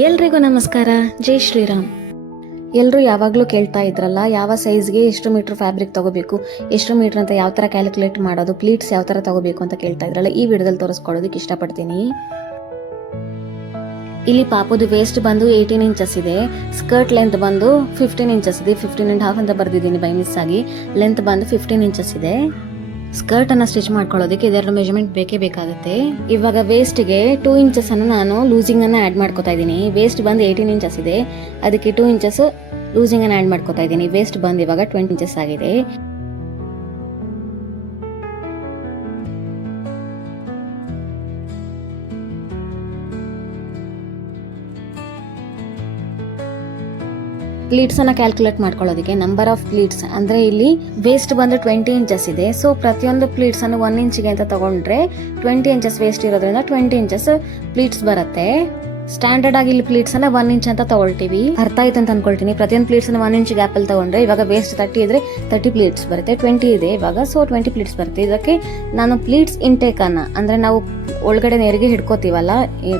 ಎಲ್ರಿಗೂ ನಮಸ್ಕಾರ. ಜೈ ಶ್ರೀರಾಮ್. ಎಲ್ಲರೂ ಯಾವಾಗಲೂ ಕೇಳ್ತಾ ಇದ್ರಲ್ಲ, ಯಾವ ಸೈಜ್ಗೆ ಎಷ್ಟು ಮೀಟ್ರ್ ಫ್ಯಾಬ್ರಿಕ್ ತಗೋಬೇಕು, ಎಷ್ಟು ಮೀಟ್ರ್ ಅಂತ ಯಾವ ಥರ ಕ್ಯಾಲ್ಕುಲೇಟ್ ಮಾಡೋದು, ಪ್ಲೀಟ್ಸ್ ಯಾವ ಥರ ತಗೋಬೇಕು ಅಂತ ಕೇಳ್ತಾ ಇದ್ರಲ್ಲ. ಈ ವಿಡಿಯೋದಲ್ಲಿ ತೋರಿಸ್ಕೊಳ್ಳೋದಕ್ಕೆ ಇಷ್ಟಪಡ್ತೀನಿ. ಇಲ್ಲಿ ಪಾಪುದು ವೇಸ್ಟ್ ಬಂದು 18 ಇಂಚಸ್ ಇದೆ, ಸ್ಕರ್ಟ್ ಲೆಂತ್ ಬಂದು 15 ಇಂಚಸ್ ಇದೆ. 15.5 ಅಂತ ಬರ್ದಿದ್ದೀನಿ ಬೈ ಮಿಸ್ ಆಗಿ. ಲೆಂತ್ ಬಂದು 15 ಇಂಚಸ್ ಇದೆ. ಸ್ಕರ್ಟ್ ಅನ್ನ ಸ್ಟಿಚ್ ಮಾಡ್ಕೊಳ್ಳೋದಕ್ಕೆ ಇದೆರಡು ಮೆಜರ್ಮೆಂಟ್ ಬೇಕೇ ಬೇಕಾಗುತ್ತೆ. ಇವಾಗ ವೇಸ್ಟ್ಗೆ 2 ಇಂಚಸ್ ಅನ್ನು ನಾನು ಲೂಸಿಂಗ್ ಅನ್ನ ಆಡ್ ಮಾಡ್ಕೋತಾ ಇದ್ದೀನಿ. ವೇಸ್ಟ್ ಬಂದು 18 ಇಂಚಸ್ ಇದೆ, ಅದಕ್ಕೆ 2 ಇಂಚಸ್ ಲೂಸಿಂಗ್ ಅನ್ನ ಆಡ್ ಮಾಡ್ಕೋತಾ ಇದ್ದೀನಿ. ವೇಸ್ಟ್ ಬಂದು ಇವಾಗ 20 ಇಂಚಸ್ ಆಗಿದೆ. ಪ್ಲೀಟ್ಸ್ ಅನ್ನ ಕ್ಯಾಲ್ಕುಲೇಟ್ ಮಾಡ್ಕೊಳ್ಳೋದಕ್ಕೆ ನಂಬರ್ ಆಫ್ ಪ್ಲೀಟ್ಸ್ ಅಂದ್ರೆ ಇಲ್ಲಿ ವೇಸ್ಟ್ ಬಂದು 20 ಇಂಚಸ್ ಇದೆ. ಸೊ ಪ್ರತಿಯೊಂದು ಪ್ಲೀಟ್ಸ್ ಅನ್ನು 1 ಇಂಚಿಗೆ ಅಂತ ತಗೊಂಡ್ರೆ 20 ಇಂಚಸ್ ವೇಸ್ಟ್ ಇರೋದ್ರಿಂದ 20 ಇಂಚಸ್ ಪ್ಲೀಟ್ಸ್ ಬರುತ್ತೆ. ಸ್ಟ್ಯಾಂಡರ್ಡ್ ಆಗಿ ಇಲ್ಲಿ ಪ್ಲೀಟ್ಸ್ ಅನ್ನ 1 ಇಂಚ್ ಅಂತ ತಗೊಳ್ತೀವಿ. ಅರ್ಥ ಆಯ್ತು ಅಂತ ಅನ್ಕೊಳ್ತೀನಿ. ಪ್ರತಿಯೊಂದು ಪ್ಲೀಟ್ಸ್ ಅನ್ನ 1 ಇಂಚ್ ಗ್ಯಾಪ್ ಅಲ್ಲಿ ತಗೊಂಡ್ರೆ ಇವಾಗ ವೇಸ್ಟ್ 30 ಇದ್ರೆ 30 ಪ್ಲೀಟ್ಸ್ ಬರುತ್ತೆ. 20 ಇದೆ ಇವಾಗ, ಸೊ 20 ಪ್ಲೀಟ್ಸ್ ಬರುತ್ತೆ. ಇದಕ್ಕೆ ನಾನು ಪ್ಲೀಟ್ಸ್ ಇಂಟೇಕ್ ಅನ್ನ ಅಂದ್ರೆ ನಾವು ಒಳಗಡೆ ನೆರಿಗೆ ಹಿಡ್ಕೋತೀವಲ್ಲ,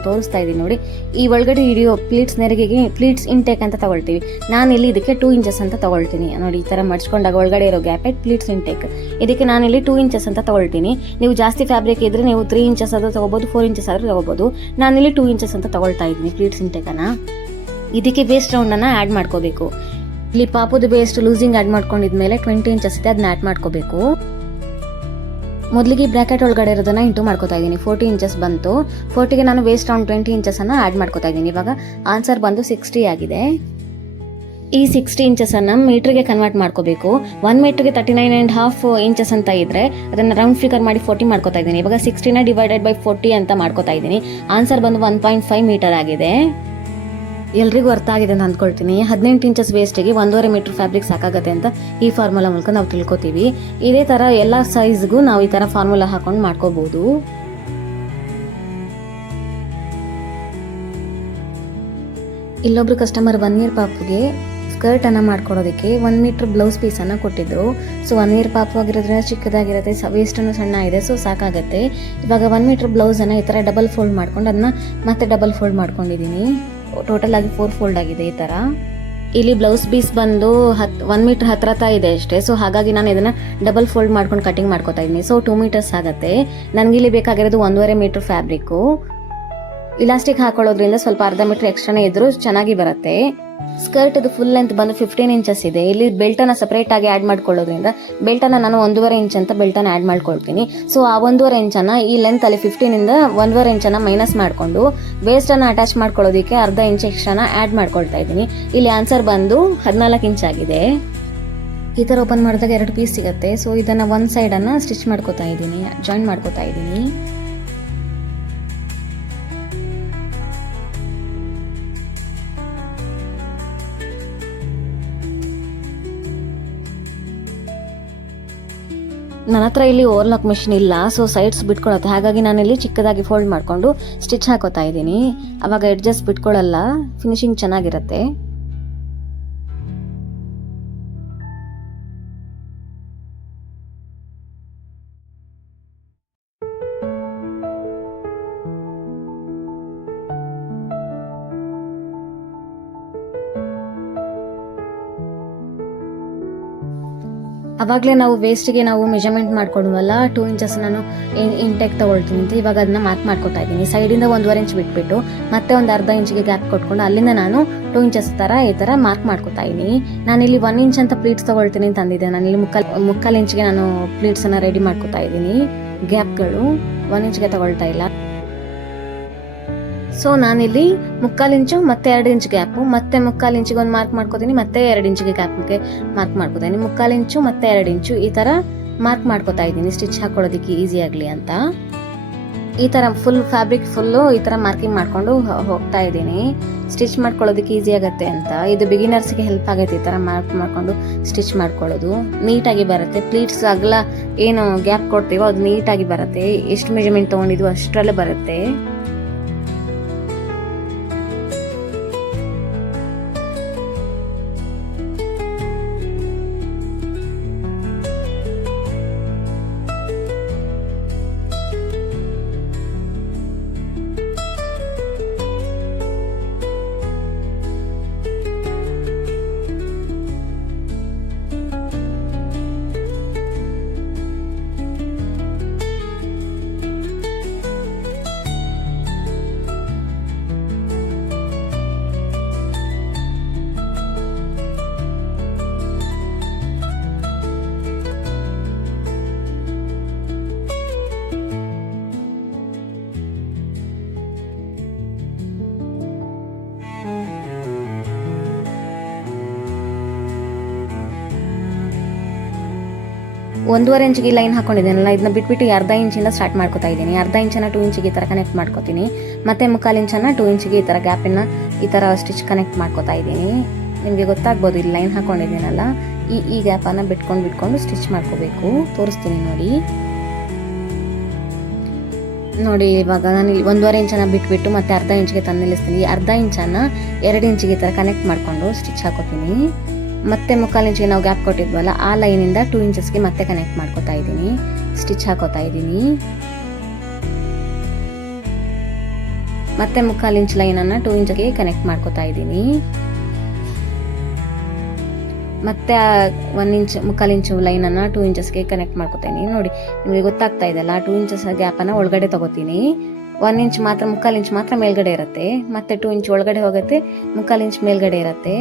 ತೋರಿಸ್ತಾ ಇದೀನಿ ನೋಡಿ, ಈ ಒಳಗಡೆ ಹಿಡಿಯೋ ಪ್ಲೀಟ್ಸ್ ನೆರಿಗೆಗೆ ಪ್ಲೀಟ್ಸ್ ಇಂಟೇಕ್ ಅಂತ ತಗೊಳ್ತೀವಿ. ನಾನು ಇಲ್ಲಿ ಇದಕ್ಕೆ 2 ಇಂಚಸ್ ಅಂತ ತಗೊಳ್ತೀನಿ. ನೋಡಿ, ಈ ತರ ಮಡ್ಚ್ಕೊಂಡಾಗ ಒಳಗಡೆ ಇರೋ ಗ್ಯಾಪ್ ಪ್ಲೀಟ್ಸ್ ಇಂಟೇಕ್. ಇದಕ್ಕೆ ನಾನು ಇಲ್ಲಿ 2 ಇಂಚಸ್ ಅಂತ ತಗೊಳ್ತೀನಿ. ನೀವು ಜಾಸ್ತಿ ಫ್ಯಾಬ್ರಿಕ್ ಇದ್ರೆ ನೀವು 3 ಇಂಚಸ್ ಆದ್ರೂ ತಗೋಬಹುದು, 4 ಇಂಚಸ್ ಆದ್ರೂ ತಗೋಬಹುದು. ನಾನು ಇಲ್ಲಿ 2 ಇಂಚಸ್ ಅಂತ ತಗೊಳ್ತಾ ಇದ್ದೀನಿ ಪ್ಲೀಟ್ಸ್ ಇಂಟೇಕ್ ಅನ್ನ. ಇದಕ್ಕೆ ವೇಸ್ಟ್ ರೌಂಡ್ ಅನ್ನ ಆಡ್ ಮಾಡ್ಕೋಬೇಕು. ಇಲ್ಲಿ ಪಾಪುದು ವೇಸ್ಟ್ ಲೂಸಿಂಗ್ ಆಡ್ ಮಾಡ್ಕೊಂಡಿದ್ಮೇಲೆ 20 ಇಂಚಸ್ ಇದೆ, ಅದನ್ನ ಆಡ್ ಮಾಡ್ಕೋಬೇಕು. ಮೊದಲಿಗೆ ಬ್ರಾಕೆಟ್ ಒಳಗಡೆ ಇರೋದನ್ನ ಇಂಟು ಮಾಡ್ಕೋತಾ ಇದ್ದೀನಿ. 40 ಇಂಚಸ್ ಬಂತು. 40ಗೆ ನಾನು ವೇಸ್ಟ್ ರೌಂಡ್ 20 ಇಂಚಸ್ ಅನ್ನ ಆಡ್ ಮಾಡ್ಕೋತಾ ಇದ್ದೀನಿ. ಇವಾಗ ಆನ್ಸರ್ ಬಂದು 60 ಆಗಿದೆ. ಈ 60 ಇಂಚಸ್ ಅನ್ನ ಮೀಟರ್ಗೆ ಕನ್ವರ್ಟ್ ಮಾಡ್ಕೋಬೇಕು. 1 ಮೀಟರ್ಗೆ 39.5 ಇಂಚಸ್ ಅಂತ ಇದ್ರೆ ಅದನ್ನ ರೌಂಡ್ ಫಿಗರ್ ಮಾಡಿ 40 ಮಾಡ್ಕೋತಾ ಇದ್ದೀನಿ. ಇವಾಗ 60ನ ಡಿವೈಡೆಡ್ ಬೈ 40 ಅಂತ ಮಾಡ್ಕೋತಾ ಇದ್ದೀನಿ. ಆನ್ಸರ್ ಬಂದು 1.5 ಮೀಟರ್ ಆಗಿದೆ. ಎಲ್ರಿಗೂ ಅರ್ಥ ಆಗಿದೆ ಅಂತ ಅಂದ್ಕೊಳ್ತೀನಿ. 18 ಇಂಚಸ್ ವೇಸ್ಟ್ಗೆ 1.5 ಮೀಟರ್ ಫ್ಯಾಬ್ರಿಕ್ ಸಾಕಾಗತ್ತೆ ಅಂತ ಈ ಫಾರ್ಮುಲಾ ಮೂಲಕ ನಾವು ತಿಳ್ಕೊತೀವಿ. ಇದೇ ತರ ಎಲ್ಲಾ ಸೈಜ್ಗೂ ನಾವು ಈ ತರ ಫಾರ್ಮುಲಾ ಹಾಕೊಂಡು ಮಾಡ್ಕೋಬಹುದು. ಇಲ್ಲೊಬ್ರು ಕಸ್ಟಮರ್ 1 ಇಯರ್ ಪಾಪುಗೆ ಸ್ಕರ್ಟ್ ಅನ್ನ ಮಾಡ್ಕೊಡೋದಕ್ಕೆ 1 ಮೀಟರ್ ಬ್ಲೌಸ್ ಪೀಸ್ ಅನ್ನ ಕೊಟ್ಟಿದ್ರು. ಸೊ 1 ಇಯರ್ ಪಾಪು ಆಗಿರೋದ್ರಿಂದ ಚಿಕ್ಕದಾಗಿರುತ್ತೆ, ವೇಸ್ಟ್ ಅನ್ನು ಸಣ್ಣ ಇದೆ, ಸೊ ಸಾಕಾಗತ್ತೆ. ಇವಾಗ 1 ಮೀಟರ್ ಬ್ಲೌಸ್ ಅನ್ನ ಈ ತರ ಡಬಲ್ ಫೋಲ್ಡ್ ಮಾಡ್ಕೊಂಡು ಅದನ್ನ ಮತ್ತೆ ಡಬಲ್ ಫೋಲ್ಡ್ ಮಾಡ್ಕೊಂಡಿದೀನಿ. ಟೋಟಲ್ ಆಗಿ 4 ಫೋಲ್ಡ್ ಆಗಿದೆ ಈ ತರ. ಇಲ್ಲಿ ಬ್ಲೌಸ್ ಪೀಸ್ ಬಂದು 1 ಮೀಟರ್ ಹತ್ರ ಇದೆ ಅಷ್ಟೇ. ಸೊ ಹಾಗಾಗಿ ನಾನು ಇದನ್ನ ಡಬಲ್ ಫೋಲ್ಡ್ ಮಾಡ್ಕೊಂಡು ಕಟಿಂಗ್ ಮಾಡ್ಕೊತಾ ಇದ್ದೀನಿ. ಸೊ 2 ಮೀಟರ್ಸ್ ಆಗತ್ತೆ. ನನ್ಗೆ ಇಲ್ಲಿ ಬೇಕಾಗಿರೋದು 1.5 ಮೀಟರ್ ಫ್ಯಾಬ್ರಿಕ್. ಇಲಾಸ್ಟಿಕ್ ಹಾಕೊಳ್ಳೋದ್ರಿಂದ ಸ್ವಲ್ಪ ಅರ್ಧ ಮೀಟರ್ ಎಕ್ಸ್ಟ್ರಾನೇ ಇದ್ರೂ ಚೆನ್ನಾಗಿ ಬರುತ್ತೆ. ಸ್ಕರ್ಟ್ ಅದು ಫುಲ್ ಲೆಂತ್ ಬಂದು 15 ಇಂಚಸ್ ಇದೆ. ಇಲ್ಲಿ ಬೆಲ್ಟ್ ಅನ್ನ ಸಪರೇಟ್ ಆಗಿ ಆಡ್ ಮಾಡ್ಕೊಳ್ಳೋದ್ರಿಂದ ಬೆಲ್ಟ್ ಅನ್ನ ನಾನು 1.5 ಇಂಚ್ ಅಂತ ಬೆಲ್ಟ್ ಅನ್ನ ಆಡ್ ಮಾಡ್ಕೊಳ್ತೀನಿ. ಸೊ ಆ 1.5 ಇಂಚನ್ನ ಈ ಲೆಂತ್ ಅಲ್ಲಿ 15 ಇಂದ 1.5 ಇಂಚನ್ನ ಮೈನಸ್ ಮಾಡ್ಕೊಂಡು ವೇಸ್ಟ್ ಅನ್ನ ಅಟ್ಯಾಚ್ ಮಾಡ್ಕೊಳ್ಳೋದಕ್ಕೆ ಅರ್ಧ ಇಂಚ್ ಎಕ್ಸ್ಟ್ರಾನ ಆಡ್ ಮಾಡ್ಕೊಳ್ತಾ ಇದ್ದೀನಿ. ಇಲ್ಲಿ ಆನ್ಸರ್ ಬಂದು 14 ಇಂಚ್ ಆಗಿದೆ. ಈ ತರ ಓಪನ್ ಮಾಡಿದಾಗ 2 ಪೀಸ್ ಸಿಗುತ್ತೆ. ಸೊ ಇದನ್ನ ಒಂದ್ ಸೈಡ್ ಅನ್ನ ಸ್ಟಿಚ್ ಮಾಡ್ಕೋತಾ ಇದ್ದೀನಿ, ಜಾಯಿನ್ ಮಾಡ್ಕೋತಾ ಇದ್ದೀನಿ. ನನ್ನ ಹತ್ರ ಇಲ್ಲಿ ಓವರ್ಲಾಕ್ ಮೆಷಿನ್ ಇಲ್ಲ, ಸೊ ಸೈಡ್ಸ್ ಬಿಟ್ಕೊಳತ್ತೆ. ಹಾಗಾಗಿ ನಾನಿಲ್ಲಿ ಚಿಕ್ಕದಾಗಿ ಫೋಲ್ಡ್ ಮಾಡ್ಕೊಂಡು ಸ್ಟಿಚ್ ಹಾಕೋತಾ ಇದ್ದೀನಿ. ಅವಾಗ ಎಡ್ಜಸ್ ಬಿಟ್ಕೊಳ್ಳಲ್ಲ, ಫಿನಿಶಿಂಗ್ ಚೆನ್ನಾಗಿರುತ್ತೆ. ಅವಾಗಲೇ ನಾವು ವೇಸ್ಟ್ಗೆ ನಾವು ಮೆಜರ್ಮೆಂಟ್ ಮಾಡ್ಕೊಡುವಲ್ಲ, 2 ಇಂಚಸ್ ನಾನು ಇಂಟೆಕ್ ತಗೊಳ್ತೀನಿ ಅಂತ ಇವಾಗ ಅದನ್ನ ಮಾರ್ಕ್ ಮಾಡ್ಕೊತಾ ಇದ್ದೀನಿ. ಸೈಡಿಂದ 1.5 ಇಂಚ್ ಬಿಟ್ಬಿಟ್ಟು ಮತ್ತೆ ಒಂದು ಅರ್ಧ ಇಂಚ್ಗೆ ಗ್ಯಾಪ್ ಕೊಟ್ಕೊಂಡು ಅಲ್ಲಿಂದ ನಾನು 2 ಇಂಚಸ್ ತರ ಈ ತರ ಮಾರ್ಕ್ ಮಾಡ್ಕೊತಾ ಇದ್ದೀನಿ. ನಾನಿಲ್ಲಿ 1 ಇಂಚ್ ಅಂತ ಪ್ಲೀಟ್ಸ್ ತಗೊಳ್ತೀನಿ ಅಂತ ಅಂದಿದ್ದೆ. ನಾನಿಲ್ಲಿ ಮುಕ್ಕಾಲ್ ಇಂಚ್ಗೆ ನಾನು ಪ್ಲೀಟ್ಸ್ ಅನ್ನ ರೆಡಿ ಮಾಡ್ಕೊತಾ ಇದ್ದೀನಿ. ಗ್ಯಾಪ್ಗಳು 1 ಇಂಚ್ಗೆ ತಗೊಳ್ತಾ ಇಲ್ಲ. ಸೊ ನಾನಿಲ್ಲಿ 1/4 ಇಂಚು ಮತ್ತೆ 2 ಇಂಚ್ ಗ್ಯಾಪ್, ಮತ್ತೆ 1/4 ಇಂಚಿಗೆ ಒಂದು ಮಾರ್ಕ್ ಮಾಡ್ಕೋತೀನಿ, ಮತ್ತೆ 2 ಇಂಚಿಗೆ ಗ್ಯಾಪ್ಗೆ ಮಾರ್ಕ್ ಮಾಡ್ಕೋತೀನಿ. 1/4 ಇಂಚು ಮತ್ತೆ 2 ಇಂಚು ಈ ತರ ಮಾರ್ಕ್ ಮಾಡ್ಕೋತಾ ಇದ್ದೀನಿ, ಸ್ಟಿಚ್ ಹಾಕೊಳ್ಳೋದಕ್ಕೆ ಈಸಿ ಆಗ್ಲಿ ಅಂತ. ಈ ತರ ಫುಲ್ ಫ್ಯಾಬ್ರಿಕ್ ಫುಲ್ಲು ಈ ತರ ಮಾರ್ಕಿಂಗ್ ಮಾಡ್ಕೊಂಡು ಹೋಗ್ತಾ ಇದ್ದೀನಿ, ಸ್ಟಿಚ್ ಮಾಡ್ಕೊಳ್ಳೋದಕ್ಕೆ ಈಸಿ ಆಗತ್ತೆ ಅಂತ. ಇದು ಬಿಗಿನರ್ಸ್ಗೆ ಹೆಲ್ಪ್ ಆಗತ್ತೆ. ಈ ತರ ಮಾರ್ಕ್ ಮಾಡ್ಕೊಂಡು ಸ್ಟಿಚ್ ಮಾಡ್ಕೊಳ್ಳೋದು ನೀಟಾಗಿ ಬರುತ್ತೆ. ಪ್ಲೀಟ್ಸ್ ಅಗಲ ಏನು ಗ್ಯಾಪ್ ಕೊಡ್ತೀವೋ ಅದು ನೀಟಾಗಿ ಬರುತ್ತೆ. ಎಷ್ಟು ಮೆಜರ್ಮೆಂಟ್ ತಗೊಂಡಿದ್ವು ಅಷ್ಟರಲ್ಲೇ ಬರುತ್ತೆ. 1.5 ಇಂಚಿಗೆ ಲೈನ್ ಹಾಕೊಂಡಿದ್ದೀನಲ್ಲ, ಇದನ್ನ ಬಿಟ್ಬಿಟ್ಟು ಅರ್ಧ ಇಂಚಿಂದ ಸ್ಟಾರ್ಟ್ ಮಾಡ್ಕೊತಾ ಇದ್ದೀನಿ. ಅರ್ಧ ಇಂಚನ್ನ 2 ಇಂಚಿಗೆ ಈ ಥರ ಕನೆಕ್ಟ್ ಮಾಡ್ಕೊತೀನಿ. ಮತ್ತೆ 1/4 ಇಂಚನ್ನ 2 ಇಂಚಿಗೆ ಈ ಥರ ಗ್ಯಾಪನ್ನು ಈ ಥರ ಸ್ಟಿಚ್ ಕನೆಕ್ಟ್ ಮಾಡ್ಕೊತಾ ಇದ್ದೀನಿ. ನಿಮಗೆ ಗೊತ್ತಾಗ್ಬೋದು, ಇಲ್ಲಿ ಲೈನ್ ಹಾಕೊಂಡಿದ್ದೀನಲ್ಲ, ಈ ಗ್ಯಾಪನ್ನು ಬಿಟ್ಕೊಂಡು ಸ್ಟಿಚ್ ಮಾಡ್ಕೋಬೇಕು. ತೋರಿಸ್ತೀನಿ ನೋಡಿ. ಇವಾಗ ನಾನು ಇಲ್ಲಿ 1.5 ಇಂಚನ್ನ ಬಿಟ್ಬಿಟ್ಟು ಮತ್ತೆ ಅರ್ಧ ಇಂಚಿಗೆ ತಂದು ನಿಲ್ಲಿಸ್ತೀನಿ. ಅರ್ಧ ಇಂಚನ್ನ 2 ಇಂಚಿಗೆ ಈ ಥರ ಕನೆಕ್ಟ್ ಮಾಡಿಕೊಂಡು ಸ್ಟಿಚ್ ಹಾಕೋತೀನಿ. ಮತ್ತೆ 1/4 ಇಂಚಿಗೆ ನಾವು ಗ್ಯಾಪ್ ಕೊಟ್ಟಿದ್ವಲ್ಲ, ಆ ಲೈನಿಂದ 2 ಇಂಚಸ್ಗೆ ಮತ್ತೆ ಕನೆಕ್ಟ್ ಮಾಡ್ಕೊತಾ ಇದ್ದೀನಿ, ಸ್ಟಿಚ್ ಹಾಕೋತಾ ಇದ್ದೀನಿ. ಮತ್ತೆ 1/4 ಇಂಚ್ ಲೈನನ್ನು 2 ಇಂಚಿಗೆ ಕನೆಕ್ಟ್ ಮಾಡ್ಕೊತಾ ಇದ್ದೀನಿ. ಮತ್ತೆ 1 ಇಂಚ್ 1/4 ಇಂಚು ಲೈನನ್ನು 2 ಇಂಚಸ್ಗೆ ಕನೆಕ್ಟ್ ಮಾಡ್ಕೊತೀನಿ. ನೋಡಿ, ನಿಮಗೆ ಗೊತ್ತಾಗ್ತಾ ಇದೆಲ್ಲ, 2 ಇಂಚಸ್ ಗ್ಯಾಪನ್ನು ಒಳಗಡೆ ತಗೋತೀನಿ. 1 ಇಂಚ್ ಮಾತ್ರ 1/4 ಇಂಚ್ ಮಾತ್ರ ಮೇಲ್ಗಡೆ ಇರುತ್ತೆ, ಮತ್ತೆ 2 ಇಂಚ್ ಒಳಗಡೆ ಹೋಗುತ್ತೆ, 1/4 ಇಂಚ್ ಮೇಲ್ಗಡೆ ಇರುತ್ತೆ.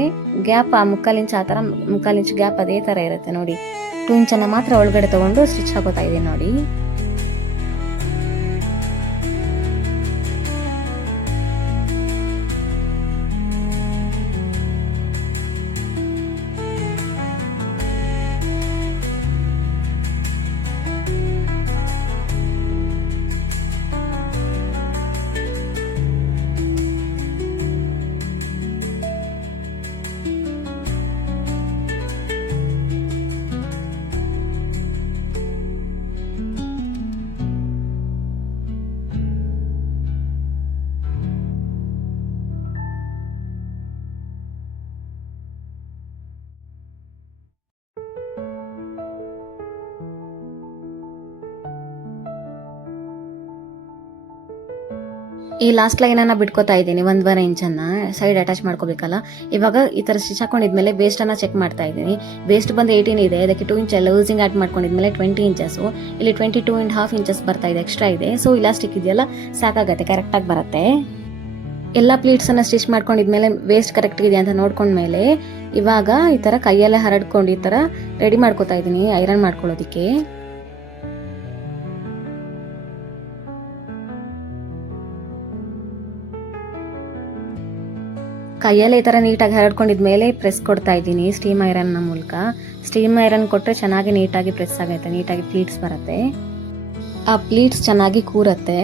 ಗ್ಯಾಪ್ 1/4 ಇಂಚ್ ಆ ಥರ 1/4 ಇಂಚ್ ಗ್ಯಾಪ್ ಅದೇ ಥರ ಇರುತ್ತೆ ನೋಡಿ. 2 ಇಂಚನ್ನು ಮಾತ್ರ ಒಳಗಡೆ ತಗೊಂಡು ಸ್ಟಿಚ್ ಹಾಕೋತಾ ಇದ್ದೀನಿ ನೋಡಿ. ಈ ಲಾಸ್ಟ್ ಲೈನನ್ನು ಬಿಟ್ಕೋತಾ ಇದ್ದೀನಿ, 1.5 ಇಂಚನ್ನು ಸೈಡ್ ಅಟ್ಯಾಚ್ ಮಾಡ್ಕೋಬೇಕಲ್ಲ. ಇವಾಗ ಈ ಥರ ಸ್ಟಿಚ್ ಹಾಕೊಂಡಿದ್ಮೇಲೆ ವೇಸ್ಟನ್ನು ಚೆಕ್ ಮಾಡ್ತಾ ಇದ್ದೀನಿ. ವೇಸ್ಟ್ ಬಂದು 18 ಇದೆ, ಅದಕ್ಕೆ 2 ಇಂಚ್ ಲೂಸಿಂಗ್ ಆ್ಯಡ್ ಮಾಡ್ಕೊಂಡಿದ್ಮೇಲೆ 20 ಇಂಚಸ್ಸು, ಇಲ್ಲಿ 22.5 ಇಂಚಸ್ ಬರ್ತಾ ಇದೆ, ಎಕ್ಸ್ಟ್ರಾ ಇದೆ. ಸೊ ಇಲಾಸ್ಟಿಕ್ ಇದೆಯಲ್ಲ, ಸಾಕಾಗತ್ತೆ, ಕರೆಕ್ಟಾಗಿ ಬರುತ್ತೆ. ಎಲ್ಲ ಪ್ಲೀಟ್ಸನ್ನು ಸ್ಟಿಚ್ ಮಾಡ್ಕೊಂಡಿದ್ಮೇಲೆ ವೇಸ್ಟ್ ಕರೆಕ್ಟ್ ಇದೆ ಅಂತ ನೋಡ್ಕೊಂಡ್ಮೇಲೆ ಇವಾಗ ಈ ಥರ ಕೈಯಲ್ಲೇ ಹರಡ್ಕೊಂಡು ಈ ಥರ ರೆಡಿ ಮಾಡ್ಕೋತಾ ಇದ್ದೀನಿ ಐರನ್ ಮಾಡ್ಕೊಳ್ಳೋದಕ್ಕೆ. ಕೈಯಲ್ಲೇ ಈ ಥರ ನೀಟಾಗಿ ಹರಡ್ಕೊಂಡಿದ್ಮೇಲೆ ಪ್ರೆಸ್ ಕೊಡ್ತಾ ಇದ್ದೀನಿ ಸ್ಟೀಮ್ ಐರನ್ನ ಮೂಲಕ. ಸ್ಟೀಮ್ ಐರನ್ ಕೊಟ್ಟರೆ ಚೆನ್ನಾಗಿ ನೀಟಾಗಿ ಪ್ರೆಸ್ ಆಗುತ್ತೆ, ನೀಟಾಗಿ ಪ್ಲೀಟ್ಸ್ ಬರುತ್ತೆ, ಆ ಪ್ಲೀಟ್ಸ್ ಚೆನ್ನಾಗಿ ಕೂರತ್ತೆ.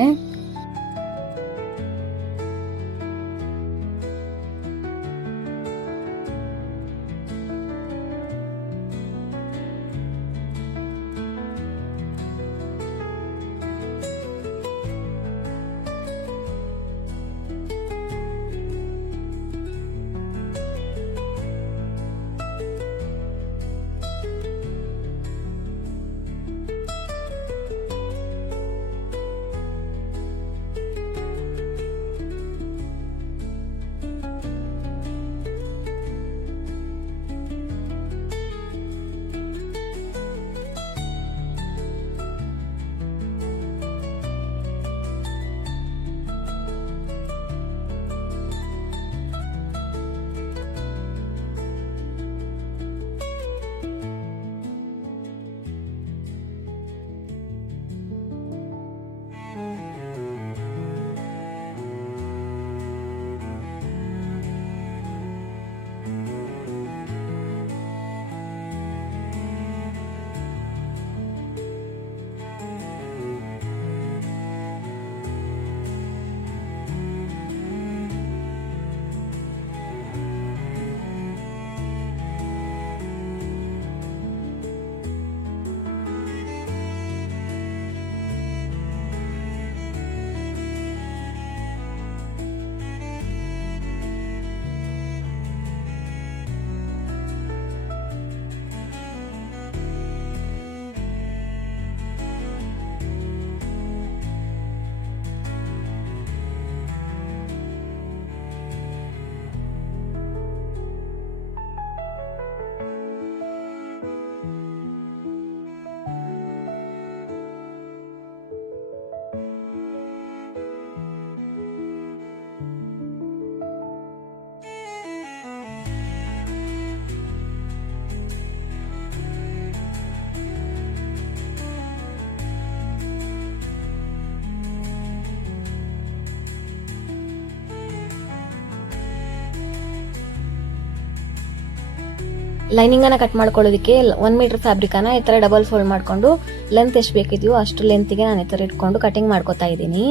ಲೈನಿಂಗನ್ನು ಕಟ್ ಮಾಡ್ಕೊಳ್ಳೋದಕ್ಕೆ 1 ಮೀಟರ್ ಫ್ಯಾಬ್ರಿಕನ್ನು ಈ ಥರ ಡಬಲ್ ಫೋಲ್ಡ್ ಮಾಡಿಕೊಂಡು ಲೆಂತ್ ಎಷ್ಟು ಬೇಕಿದೆಯೋ ಅಷ್ಟು ಲೆಂತ್ಗೆ ನಾನು ಈ ಥರ ಇಟ್ಕೊಂಡು ಕಟಿಂಗ್ ಮಾಡ್ಕೊತಾ ಇದ್ದೀನಿ.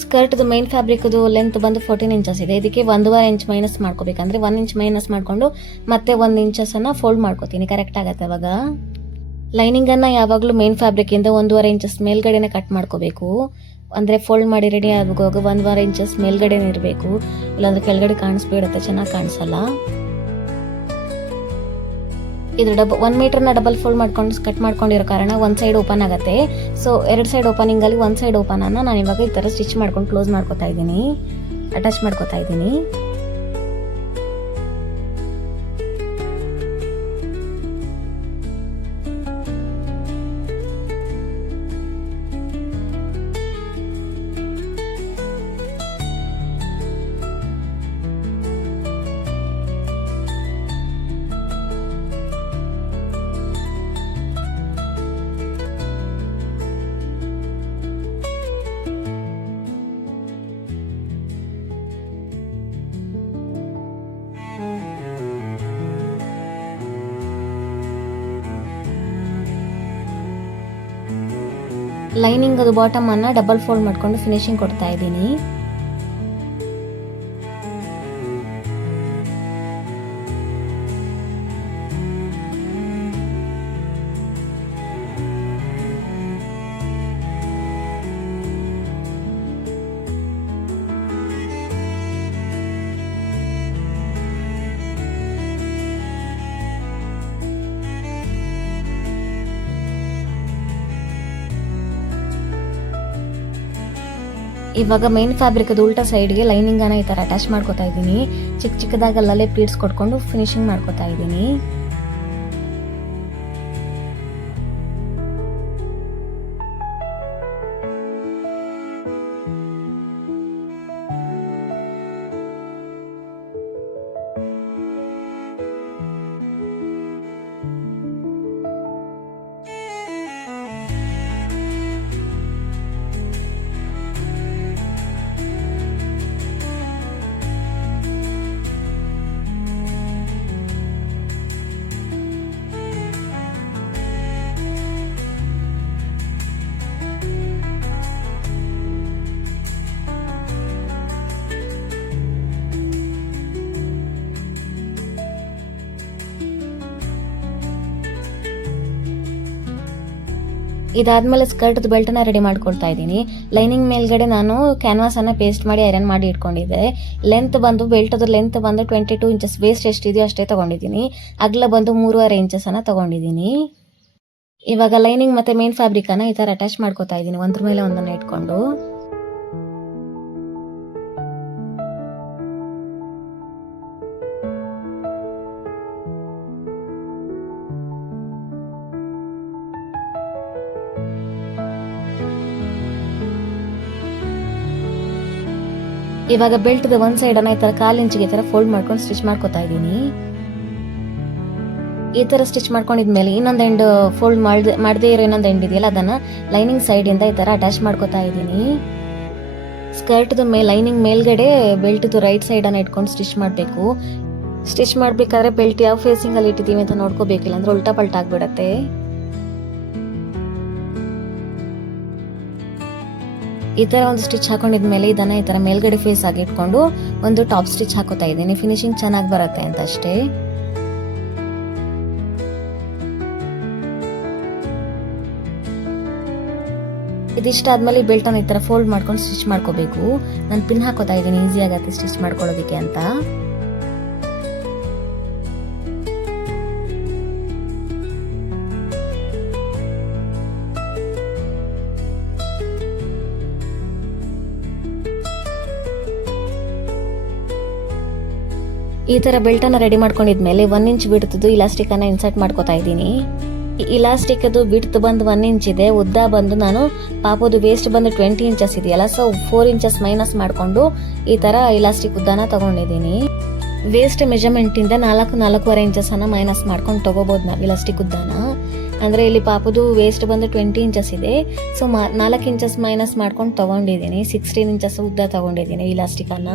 ಸ್ಕರ್ಟ್ದು ಮೈನ್ ಫ್ಯಾಬ್ರಿಕ್ದು ಲೆಂತ್ ಬಂದು 14 ಇಂಚಸ್ ಇದೆ. ಇದಕ್ಕೆ 1.5 ಇಂಚ್ ಮೈನಸ್ ಮಾಡ್ಕೋಬೇಕಂದ್ರೆ 1 ಇಂಚ್ ಮೈನಸ್ ಮಾಡಿಕೊಂಡು ಮತ್ತೆ 1 ಇಂಚಸನ್ನು ಫೋಲ್ಡ್ ಮಾಡ್ಕೋತೀನಿ. ಕರೆಕ್ಟ್ ಆಗುತ್ತೆ ಅವಾಗ. ಲೈನಿಂಗನ್ನು ಯಾವಾಗಲೂ ಮೇನ್ ಫ್ಯಾಬ್ರಿಕಿಂದ 1.5 ಇಂಚಸ್ ಮೇಲ್ಗಡೆನೆ ಕಟ್ ಮಾಡ್ಕೋಬೇಕು. ಅಂದರೆ ಫೋಲ್ಡ್ ಮಾಡಿ ರೆಡಿ ಆಗುವಾಗ 1.5 ಇಂಚಸ್ ಮೇಲ್ಗಡೆನೇ ಇರಬೇಕು, ಇಲ್ಲಾಂದರೆ ಕೆಳಗಡೆ ಕಾಣಿಸ್ಬಿಡುತ್ತೆ, ಚೆನ್ನಾಗಿ ಕಾಣಿಸಲ್ಲ. ಇದು 1 ಮೀಟರ್ನ ಡಬಲ್ ಫೋಲ್ಡ್ ಮಾಡ್ಕೊಂಡು ಕಟ್ ಮಾಡ್ಕೊಂಡಿರೋ ಕಾರಣ ಒಂದು ಸೈಡ್ ಓಪನ್ ಆಗುತ್ತೆ. ಸೊ 2 ಸೈಡ್ ಓಪನಿಂಗಲ್ಲಿ ಒಂದು ಸೈಡ್ ಓಪನನ್ನು ನಾನು ಇವಾಗ ಈ ಥರ ಸ್ಟಿಚ್ ಮಾಡ್ಕೊಂಡು ಕ್ಲೋಸ್ ಮಾಡ್ಕೊತಾ ಇದ್ದೀನಿ, ಅಟ್ಯಾಚ್ ಮಾಡ್ಕೊತಾ ಇದ್ದೀನಿ. ಲೈನಿಂಗ್ ಅದು ಬಾಟಮ್ ಅನ್ನ ಡಬಲ್ ಫೋಲ್ಡ್ ಮಾಡ್ಕೊಂಡು ಫಿನಿಶಿಂಗ್ ಕೊಡ್ತಾ ಇದ್ದೀನಿ. ಇವಾಗ ಮೇನ್ ಫ್ಯಾಬ್ರಿಕ್ ಅದು ಉಲ್ಟಾ ಸೈಡ್ಗೆ ಲೈನಿಂಗ್ ಅನ್ನ ಈ ತರ ಅಟ್ಯಾಚ್ ಮಾಡ್ಕೊತಾ ಇದ್ದೀನಿ. ಚಿಕ್ಕ ಚಿಕ್ಕದಾಗಿ ಅಲ್ಲಲ್ಲೇ ಪ್ಲೀಟ್ಸ್ ಕೊಟ್ಕೊಂಡು ಫಿನಿಶಿಂಗ್ ಮಾಡ್ಕೊತಾ ಇದ್ದೀನಿ. ಇದಾದ್ಮೇಲೆ ಸ್ಕರ್ಟ್ ಬೆಲ್ಟನ್ನ ರೆಡಿ ಮಾಡ್ಕೊಳ್ತಾ ಇದ್ದೀನಿ. ಲೈನಿಂಗ್ ಮೇಲ್ಗಡೆ ನಾನು ಕ್ಯಾನ್ವಾಸ್ ಅನ್ನ ಪೇಸ್ಟ್ ಮಾಡಿ ಐರನ್ ಮಾಡಿ ಇಟ್ಕೊಂಡಿದ್ದೆ. ಲೆಂತ್ ಬಂದು ಬೆಲ್ಟದ ಲೆಂತ್ ಬಂದು 22 ಇಂಚಸ್, ವೇಸ್ಟ್ ಎಷ್ಟಿದೆಯೋ ಅಷ್ಟೇ ತಗೊಂಡಿದ್ದೀನಿ. ಅಗಲ ಬಂದು 3.5 ಇಂಚಸ್ ಅನ್ನ ತಗೊಂಡಿದ್ದೀನಿ. ಇವಾಗ ಲೈನಿಂಗ್ ಮತ್ತೆ ಮೇನ್ ಫ್ಯಾಬ್ರಿಕ್ ಅನ್ನ ಈ ತರ ಅಟ್ಯಾಚ್ ಮಾಡ್ಕೊತಾ ಇದ್ದೀನಿ, ಒಂದ್ರ ಮೇಲೆ ಒಂದನ್ನ ಇಟ್ಕೊಂಡು. ಇವಾಗ ಬೆಲ್ಟ್ ಒಂದ್ ಸೈಡ್ ಅನ್ನ ಈ ತರ 1/4 ಇಂಚಿಗೆ ಈ ತರ ಫೋಲ್ಡ್ ಮಾಡ್ಕೊಂಡು ಸ್ಟಿಚ್ ಮಾಡ್ಕೊತಾ ಇದ್ದೀನಿ. ಈ ತರ ಸ್ಟಿಚ್ ಮಾಡ್ಕೊಂಡಿದ್ಮೇಲೆ ಇನ್ನೊಂದು ಎಂಡ್ ಫೋಲ್ಡ್ ಮಾಡದೇ ಇರೋ ಇನ್ನೊಂದು ಎಂಡ್ ಇದೆಯಲ್ಲ ಅದನ್ನ ಲೈನಿಂಗ್ ಸೈಡ್ ಇಂದ ಈ ತರ ಅಟ್ಯಾಚ್ ಮಾಡ್ಕೊತಾ ಇದ್ದೀನಿ. ಸ್ಕರ್ಟ್ ಲೈನಿಂಗ್ ಮೇಲ್ಗಡೆ ಬೆಲ್ಟ್ ರೈಟ್ ಸೈಡ್ ಅನ್ನ ಇಟ್ಕೊಂಡು ಸ್ಟಿಚ್ ಮಾಡಬೇಕು. ಸ್ಟಿಚ್ ಮಾಡ್ಬೇಕಾದ್ರೆ ಬೆಲ್ಟ್ ಯಾವ ಫೇಸಿಂಗ್ ಅಲ್ಲಿ ಇಟ್ಟಿದೀವಿ ಅಂತ ನೋಡ್ಕೋಬೇಕಿಲ್ಲ ಅಂದ್ರೆ ಉಲ್ಟಾ ಪಲ್ಟಾ ಆಗ್ಬಿಡತ್ತೆ. ಈ ತರ ಒಂದು ಸ್ಟಿಚ್ ಹಾಕೊಂಡಿದ್ಮೇಲೆ ಇದನ್ನ ಈ ತರ ಮೇಲ್ಗಡೆ ಫೇಸ್ ಆಗಿ ಇಟ್ಕೊಂಡು ಒಂದು ಟಾಪ್ ಸ್ಟಿಚ್ ಹಾಕೋತಾ ಇದ್ದೀನಿ. ಫಿನಿಶಿಂಗ್ ಚೆನ್ನಾಗಿ ಬರುತ್ತೆ ಅಂತ ಅಷ್ಟೇ. ಇದಿಷ್ಟಾದ್ಮೇಲೆ ಬೆಲ್ಟ್ ಅನ್ನ ಈ ತರ ಫೋಲ್ಡ್ ಮಾಡ್ಕೊಂಡು ಸ್ಟಿಚ್ ಮಾಡ್ಕೋಬೇಕು. ನಾನು ಪಿನ್ ಹಾಕೋತಾ ಇದ್ದೀನಿ, ಈಸಿ ಆಗತ್ತೆ ಸ್ಟಿಚ್ ಮಾಡ್ಕೊಳ್ಳೋದಕ್ಕೆ ಅಂತ. ಈ ತರ ಬೆಲ್ಟ್ ಅನ್ನ ರೆಡಿ ಮಾಡ್ಕೊಂಡಿದ್ಮೇಲೆ 1 ಇಂಚ್ ಬಿಡ್ತದ್ದು ಇಲಾಸ್ಟಿಕ್ ಅನ್ನ ಇನ್ಸರ್ಟ್ ಮಾಡ್ಕೊತಾ ಇದ್ದೀನಿ. ಇಲಾಸ್ಟಿಕ್ ಅದು ಬಿಡ್ತು ಬಂದು 1 ಇಂಚ್ ಇದೆ, ಉದ್ದ ಬಂದು ನಾನು ಪಾಪದು ವೇಸ್ಟ್ ಬಂದು 20 ಇಂಚಸ್ ಇದೆಯಲ್ಲ, ಸೊ 4 ಇಂಚಸ್ ಮೈನಸ್ ಮಾಡ್ಕೊಂಡು ಈ ತರ ಇಲಾಸ್ಟಿಕ್ ಉದ್ದಾನ ತಗೊಂಡಿದ್ದೀನಿ. ವೇಸ್ಟ್ ಮೆಜರ್ಮೆಂಟ್ ಇಂದ 4.25 ಇಂಚಸ್ ಅನ್ನ ಮೈನಸ್ ಮಾಡ್ಕೊಂಡು ತಗೋಬಹುದು ನಾವು ಇಲಾಸ್ಟಿಕ್ ಉದ್ದಾನ. ಅಂದ್ರೆ ಇಲ್ಲಿ ಪಾಪದು ವೇಸ್ಟ್ ಬಂದು 20 ಇಂಚಸ್ ಇದೆ, ಸೊ 4 ಇಂಚಸ್ ಮೈನಸ್ ಮಾಡ್ಕೊಂಡು ತಗೊಂಡಿದ್ದೀನಿ. 16 ಇಂಚಸ್ ಉದ್ದ ತಗೊಂಡಿದ್ದೀನಿ ಇಲಾಸ್ಟಿಕ್ ಅನ್ನ.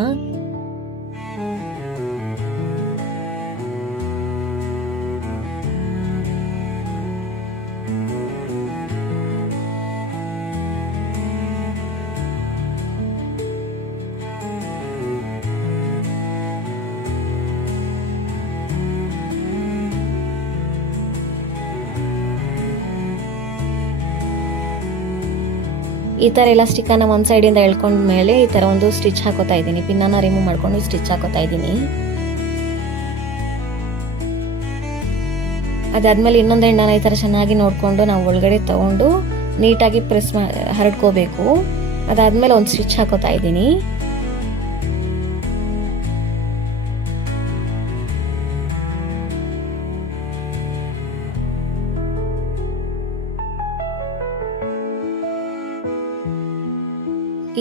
ಈ ಥರ ಎಲಾಸ್ಟಿಕನ್ನು ಒಂದು ಸೈಡಿಂದ ಎಳ್ಕೊಂಡ ಮೇಲೆ ಈ ಥರ ಒಂದು ಸ್ಟಿಚ್ ಹಾಕೋತಾ ಇದ್ದೀನಿ. ಪಿನ್ನನ್ನು ರಿಮೂವ್ ಮಾಡ್ಕೊಂಡು ಸ್ಟಿಚ್ ಹಾಕೋತಾ ಇದ್ದೀನಿ. ಅದಾದ್ಮೇಲೆ ಇನ್ನೊಂದು ಎಂಡನ ಈ ಥರ ಚೆನ್ನಾಗಿ ನೋಡಿಕೊಂಡು ನಾವು ಒಳಗಡೆ ತಗೊಂಡು ನೀಟಾಗಿ ಹರಡ್ಕೋಬೇಕು. ಅದಾದ್ಮೇಲೆ ಒಂದು ಸ್ಟಿಚ್ ಹಾಕೋತಾ ಇದ್ದೀನಿ.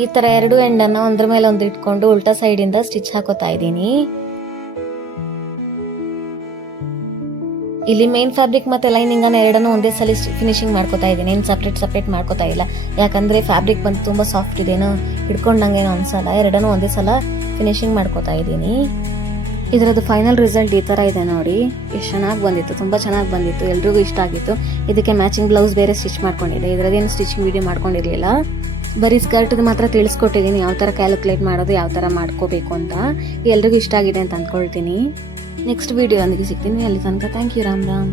ಈ ತರ 2 ಎಂಡನ್ನ ಒಂದ್ರ ಮೇಲೆ ಒಂದು ಇಟ್ಕೊಂಡು ಉಲ್ಟಾ ಸೈಡ್ ಇಂದ ಸ್ಟಿಚ್ ಹಾಕೋತಾ ಇದ್ದೀನಿ. ಇಲ್ಲಿ ಮೇನ್ ಫ್ಯಾಬ್ರಿಕ್ ಮತ್ತೆ ಲೈನಿಂಗ್ ಅನ್ನ ಎರಡನ್ನೂ ಒಂದೇ ಸಲ ಫಿನಿಶಿಂಗ್ ಮಾಡ್ಕೋತಾ ಇದ್ದೀನಿ. ಏನು ಸಪ್ರೇಟ್ ಮಾಡ್ಕೋತಾ ಇಲ್ಲ, ಯಾಕಂದ್ರೆ ಫ್ಯಾಬ್ರಿಕ್ ಬಂದು ತುಂಬಾ ಸಾಫ್ಟ್ ಇದೆನೋ ಹಿಡ್ಕೊಂಡಂಗೇನೋ ಅನ್ಸಲ್ಲ. ಎರಡನ್ನೂ ಒಂದೇ ಸಲ ಫಿನಿಶಿಂಗ್ ಮಾಡ್ಕೋತಾ ಇದ್ದೀನಿ. ಇದರದ್ದು ಫೈನಲ್ ರಿಸಲ್ಟ್ ಈ ತರ ಇದೆ ನೋಡಿ. ಎಷ್ಟು ಚೆನ್ನಾಗಿ ಬಂದಿತ್ತು, ತುಂಬಾ ಚೆನ್ನಾಗಿ ಬಂದಿತ್ತು, ಎಲ್ರಿಗೂ ಇಷ್ಟ ಆಗಿತ್ತು. ಇದಕ್ಕೆ ಮ್ಯಾಚಿಂಗ್ ಬ್ಲೌಸ್ ಬೇರೆ ಸ್ಟಿಚ್ ಮಾಡ್ಕೊಂಡಿದ್ದೆ. ಇದರದ್ದೇನು ಸ್ಟಿಚಿಂಗ್ ವಿಡಿಯೋ ಮಾಡ್ಕೊಂಡಿರ್ಲಿಲ್ಲ, ಬರೀ ಸ್ಕರ್ಟ್ ಮಾತ್ರ ತಿಳಿಸ್ಕೊಟ್ಟಿದ್ದೀನಿ ಯಾವ ತರ ಕ್ಯಾಲ್ಕುಲೇಟ್ ಮಾಡೋದು, ಯಾವ ತರ ಮಾಡ್ಕೋಬೇಕು ಅಂತ. ಎಲ್ರಿಗೂ ಇಷ್ಟ ಆಗಿದೆ ಅಂತ ಅಂದ್ಕೊಳ್ತೀನಿ. ನೆಕ್ಸ್ಟ್ ವಿಡಿಯೋ ಅಂದಿಗೆ ಸಿಗ್ತೀನಿ. ಅಲ್ಲಿ ತನಕ ಥ್ಯಾಂಕ್ ಯು. ರಾಮ್ ರಾಮ್.